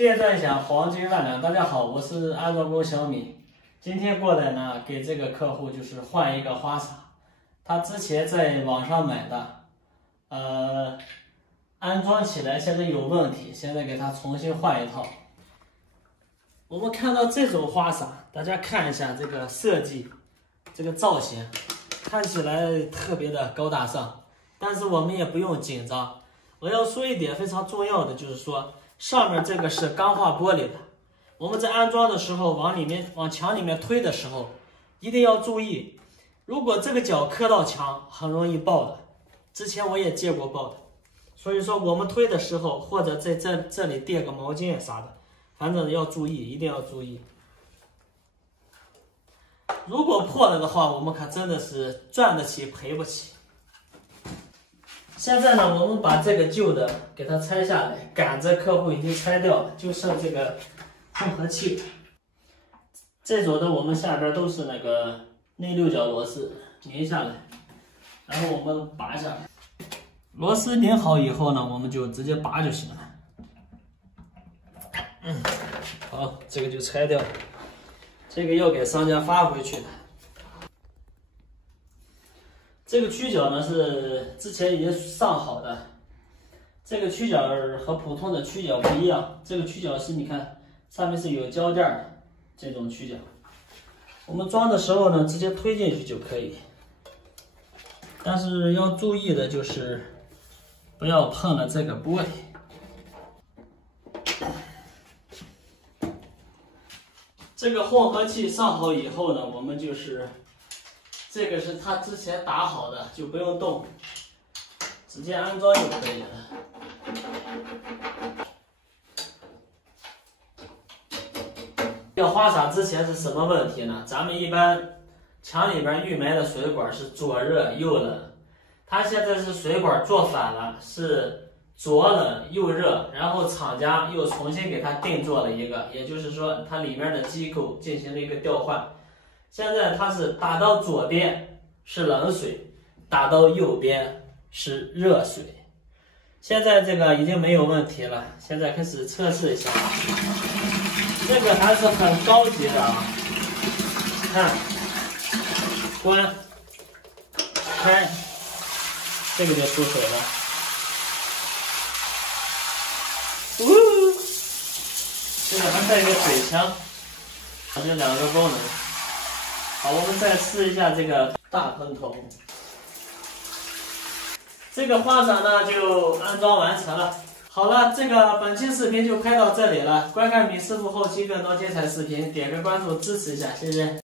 电钻响，黄金万两。大家好，我是安装工小米。今天过来呢，给这个客户就是换一个花洒。他之前在网上买的，安装起来现在有问题，现在给他重新换一套。我们看到这种花洒，大家看一下这个设计，这个造型，看起来特别的高大上，但是我们也不用紧张。我要说一点非常重要的，就是说。上面这个是钢化玻璃的，我们在安装的时候往墙里面推的时候，一定要注意，如果这个角磕到墙，很容易爆的。之前我也见过爆的，所以说我们推的时候，或者在这里垫个毛巾啥的，反正要注意，一定要注意。如果破了的话，我们可真的是赚得起赔不起。现在呢，我们把这个旧的给它拆下来，杆子客户已经拆掉了，就剩这个混合器。这种的我们下边都是那个内六角螺丝拧下来，然后我们拔下来。螺丝拧好以后呢，我们就直接拔就行了。好，这个就拆掉，这个要给商家发回去的。这个曲角呢是之前已经上好的，这个曲角和普通的曲角不一样，这个曲角是你看上面是有胶垫的这种曲角，我们装的时候呢直接推进去就可以，但是要注意的就是不要碰了这个玻璃。这个混合器上好以后呢，我们就是这个是他之前打好的，就不用动，直接安装就可以了。这个花洒之前是什么问题呢？咱们一般墙里边预埋的水管是左热右冷，它现在是水管做反了，是左冷右热，然后厂家又重新给它定做了一个，也就是说它里面的机构进行了一个调换。现在它是打到左边是冷水，打到右边是热水。现在这个已经没有问题了，现在开始测试一下。这个还是很高级的啊！看，关，开，这个就出水了。这个还带个水枪，这两个功能。好，我们再试一下这个大喷头。这个花洒呢就安装完成了。好了，这个本期视频就拍到这里了。观看米师傅后期更多精彩视频，点个关注支持一下，谢谢。